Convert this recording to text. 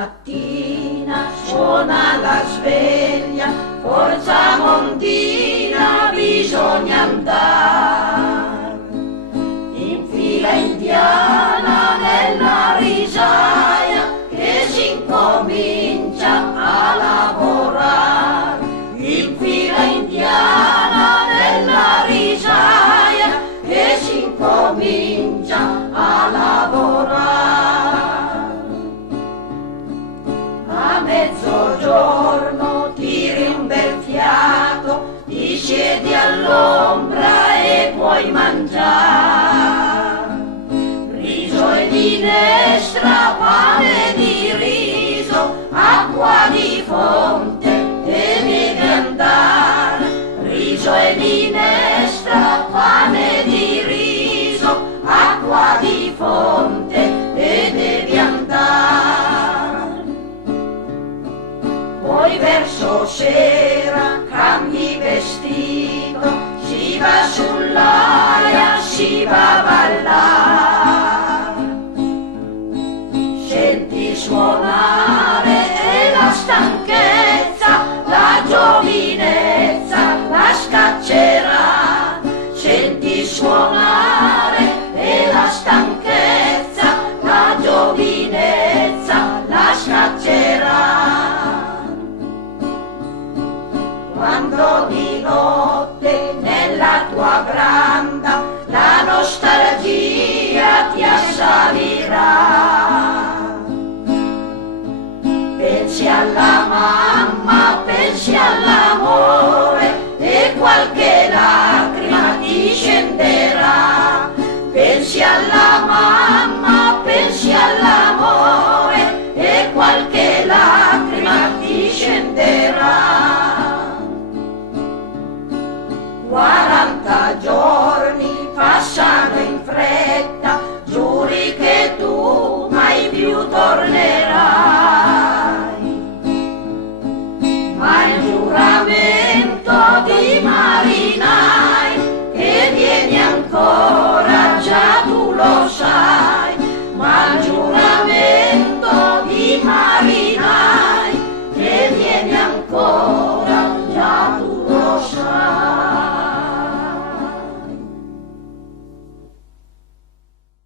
mattina suona la sveglia, forza mondina bisogna andare, in fila indiana nella risaia che si incomincia a lavorare, in fila indiana nella risaia che si incomincia a lavorare. A mezzogiorno tiri un bel fiato, ti siedi all'ombra e puoi mangiare riso e minestra, pane di riso, acqua di fonte e devi andare, riso e minestra, pane di riso, acqua di fonte e devi andare. Poi verso sera cambi vestito, si va sull'aia, si va a ballare, senti suonare e la stanchezza, la giovinezza la scaccerà, senti suonare e la stanchezza, la giovinezza la scaccerà. Quando di notte nella tua branda la nostalgia ti assalirà, pensi alla mamma, pensi all'amore e qualche lacrima ti scenderà, pensi alla mamma, pensi all'amore e qualche lacrima ti scenderà. 40 giorni passano in fretta, giuri che tu mai più tornerai, ma il giuramento di marinai che vieni ancora